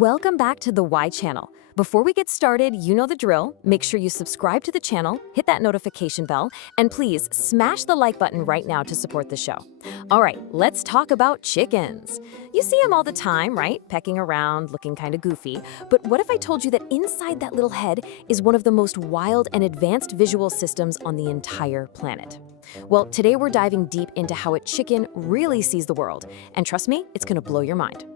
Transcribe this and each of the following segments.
Welcome back to the Y channel. Before we get started, you know the drill. Make sure you subscribe to the channel, hit that notification bell, and please smash the like button right now to support the show. All right, let's talk about chickens. You see them all the time, right? Pecking around, looking kind of goofy. But what if I told you that inside that little head is one of the most wild and advanced visual systems on the entire planet? Well, today we're diving deep into how a chicken really sees the world. And trust me, it's gonna blow your mind.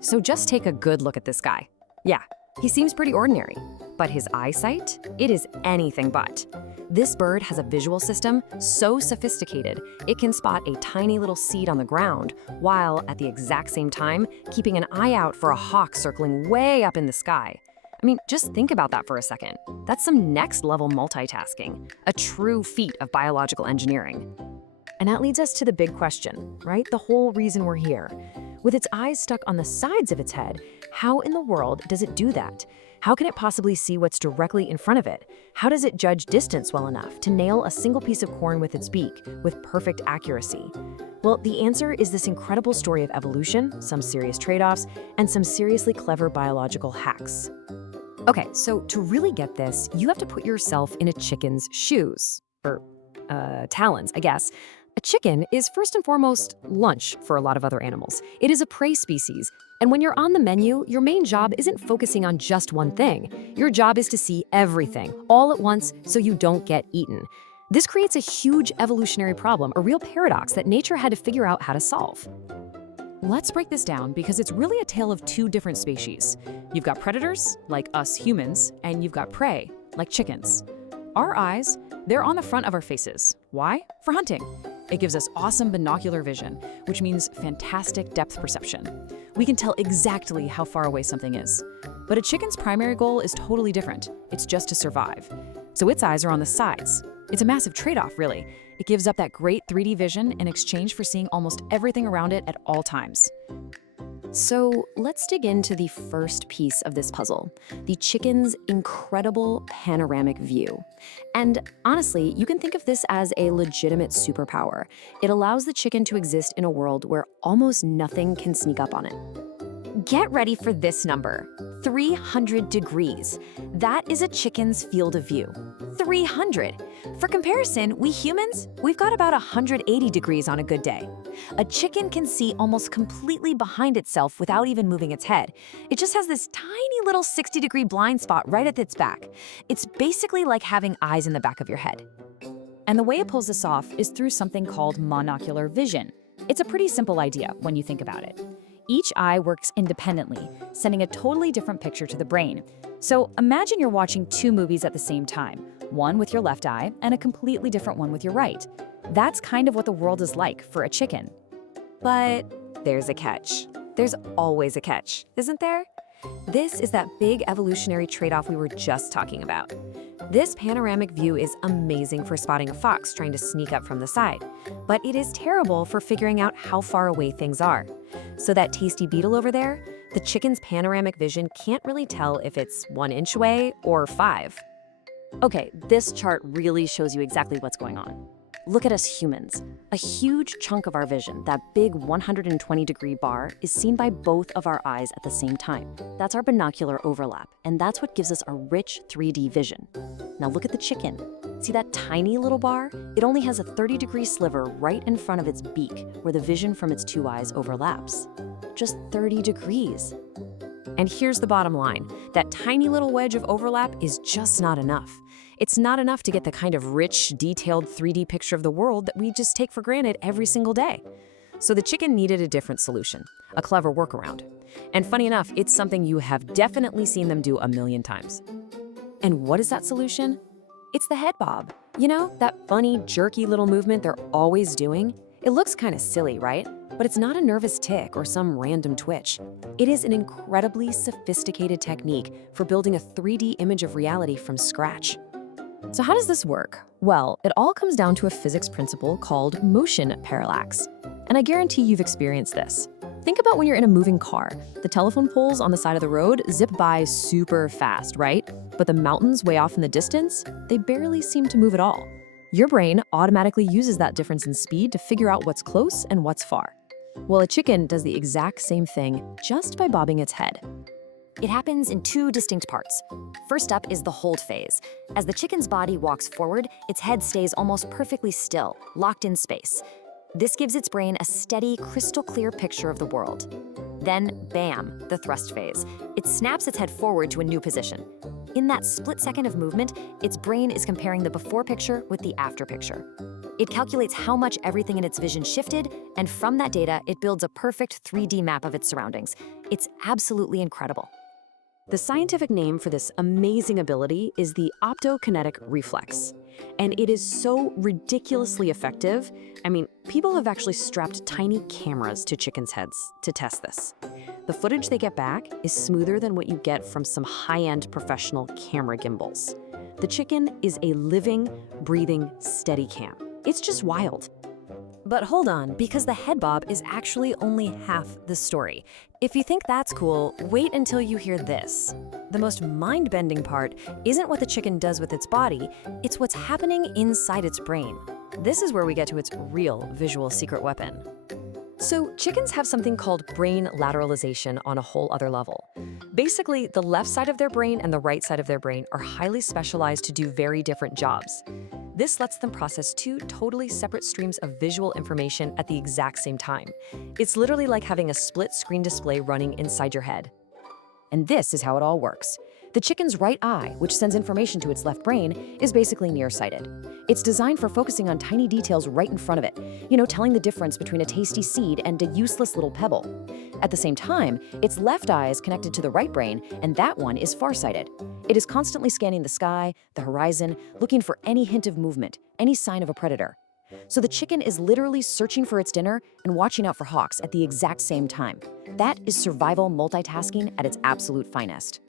So just take a good look at this guy. Yeah, he seems pretty ordinary, but his eyesight, it is anything but. This bird has a visual system so sophisticated, it can spot a tiny little seed on the ground, while at the exact same time, keeping an eye out for a hawk circling way up in the sky. I mean, just think about that for a second. That's some next-level multitasking, a true feat of biological engineering. And that leads us to the big question, right? The whole reason we're here. With its eyes stuck on the sides of its head, how in the world does it do that? How can it possibly see what's directly in front of it? How does it judge distance well enough to nail a single piece of corn with its beak with perfect accuracy? Well, the answer is this incredible story of evolution, some serious trade-offs, and some seriously clever biological hacks. Okay, so to really get this, you have to put yourself in a chicken's shoes, or talons, I guess. A chicken is first and foremost lunch for a lot of other animals. It is a prey species, and when you're on the menu, your main job isn't focusing on just one thing. Your job is to see everything, all at once, so you don't get eaten. This creates a huge evolutionary problem, a real paradox that nature had to figure out how to solve. Let's break this down because it's really a tale of two different species. You've got predators, like us humans, and you've got prey, like chickens. Our eyes, they're on the front of our faces. Why? For hunting. It gives us awesome binocular vision, which means fantastic depth perception. We can tell exactly how far away something is. But a chicken's primary goal is totally different. It's just to survive. So its eyes are on the sides. It's a massive trade-off, really. It gives up that great 3D vision in exchange for seeing almost everything around it at all times. So let's dig into the first piece of this puzzle, the chicken's incredible panoramic view. And honestly, you can think of this as a legitimate superpower. It allows the chicken to exist in a world where almost nothing can sneak up on it. Get ready for this number, 300 degrees. That is a chicken's field of view, 300. For comparison, we humans, we've got about 180 degrees on a good day. A chicken can see almost completely behind itself without even moving its head. It just has this tiny little 60-degree blind spot right at its back. It's basically like having eyes in the back of your head. And the way it pulls this off is through something called monocular vision. It's a pretty simple idea when you think about it. Each eye works independently, sending a totally different picture to the brain. So imagine you're watching two movies at the same time, one with your left eye and a completely different one with your right. That's kind of what the world is like for a chicken. But there's a catch. There's always a catch, isn't there? This is that big evolutionary trade-off we were just talking about. This panoramic view is amazing for spotting a fox trying to sneak up from the side, but it is terrible for figuring out how far away things are. So that tasty beetle over there, the chicken's panoramic vision can't really tell if it's 1 inch away or 5. Okay, this chart really shows you exactly what's going on. Look at us humans. A huge chunk of our vision, that big 120-degree bar, is seen by both of our eyes at the same time. That's our binocular overlap, and that's what gives us a rich 3D vision. Now look at the chicken. See that tiny little bar? It only has a 30-degree sliver right in front of its beak, where the vision from its two eyes overlaps. Just 30 degrees. And here's the bottom line. That tiny little wedge of overlap is just not enough. It's not enough to get the kind of rich, detailed 3D picture of the world that we just take for granted every single day. So the chicken needed a different solution, a clever workaround. And funny enough, it's something you have definitely seen them do a million times. And what is that solution? It's the head bob. You know, that funny, jerky little movement they're always doing? It looks kind of silly, right? But it's not a nervous tick or some random twitch. It is an incredibly sophisticated technique for building a 3D image of reality from scratch. So how does this work? Well, it all comes down to a physics principle called motion parallax. And I guarantee you've experienced this. Think about when you're in a moving car. The telephone poles on the side of the road zip by super fast, right? But the mountains way off in the distance, they barely seem to move at all. Your brain automatically uses that difference in speed to figure out what's close and what's far. Well, a chicken does the exact same thing just by bobbing its head. It happens in two distinct parts. First up is the hold phase. As the chicken's body walks forward, its head stays almost perfectly still, locked in space. This gives its brain a steady, crystal clear picture of the world. Then, bam, the thrust phase. It snaps its head forward to a new position. In that split second of movement, its brain is comparing the before picture with the after picture. It calculates how much everything in its vision shifted, and from that data, it builds a perfect 3D map of its surroundings. It's absolutely incredible. The scientific name for this amazing ability is the optokinetic reflex. And it is so ridiculously effective. I mean, people have actually strapped tiny cameras to chickens' heads to test this. The footage they get back is smoother than what you get from some high-end professional camera gimbals. The chicken is a living, breathing Steadicam. It's just wild. But hold on, because the head bob is actually only half the story. If you think that's cool, wait until you hear this. The most mind-bending part isn't what the chicken does with its body, it's what's happening inside its brain. This is where we get to its real visual secret weapon. So chickens have something called brain lateralization on a whole other level. Basically, the left side of their brain and the right side of their brain are highly specialized to do very different jobs. This lets them process two totally separate streams of visual information at the exact same time. It's literally like having a split screen display running inside your head. And this is how it all works. The chicken's right eye, which sends information to its left brain, is basically nearsighted. It's designed for focusing on tiny details right in front of it, telling the difference between a tasty seed and a useless little pebble. At the same time, its left eye is connected to the right brain, and that one is farsighted. It is constantly scanning the sky, the horizon, looking for any hint of movement, any sign of a predator. So the chicken is literally searching for its dinner and watching out for hawks at the exact same time. That is survival multitasking at its absolute finest.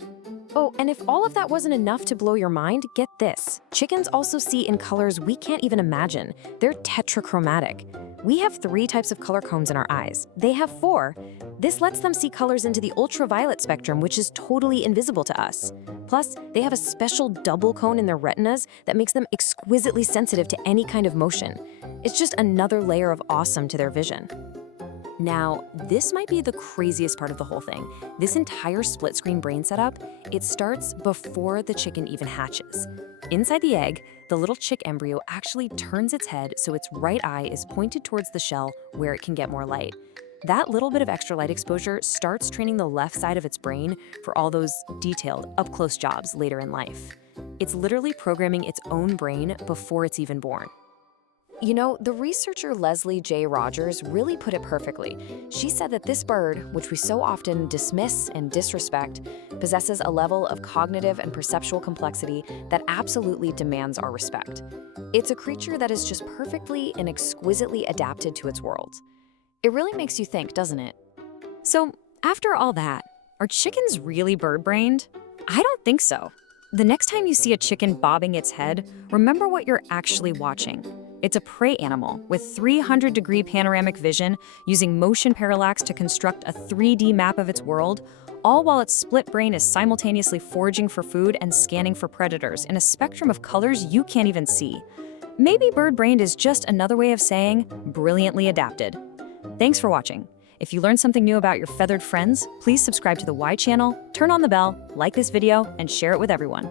Oh, and if all of that wasn't enough to blow your mind, get this. Chickens also see in colors we can't even imagine. They're tetrachromatic. We have 3 types of color cones in our eyes. They have 4. This lets them see colors into the ultraviolet spectrum, which is totally invisible to us. Plus, they have a special double cone in their retinas that makes them exquisitely sensitive to any kind of motion. It's just another layer of awesome to their vision. Now, this might be the craziest part of the whole thing. This entire split-screen brain setup, it starts before the chicken even hatches. Inside the egg, the little chick embryo actually turns its head so its right eye is pointed towards the shell where it can get more light. That little bit of extra light exposure starts training the left side of its brain for all those detailed, up-close jobs later in life. It's literally programming its own brain before it's even born. The researcher Leslie J. Rogers really put it perfectly. She said that this bird, which we so often dismiss and disrespect, possesses a level of cognitive and perceptual complexity that absolutely demands our respect. It's a creature that is just perfectly and exquisitely adapted to its world. It really makes you think, doesn't it? So, after all that, are chickens really bird-brained? I don't think so. The next time you see a chicken bobbing its head, remember what you're actually watching. It's a prey animal with 300-degree panoramic vision, using motion parallax to construct a 3D map of its world, all while its split brain is simultaneously foraging for food and scanning for predators in a spectrum of colors you can't even see. Maybe bird-brained is just another way of saying brilliantly adapted. Thanks for watching. If you learned something new about your feathered friends, please subscribe to the Y channel, turn on the bell, like this video, and share it with everyone.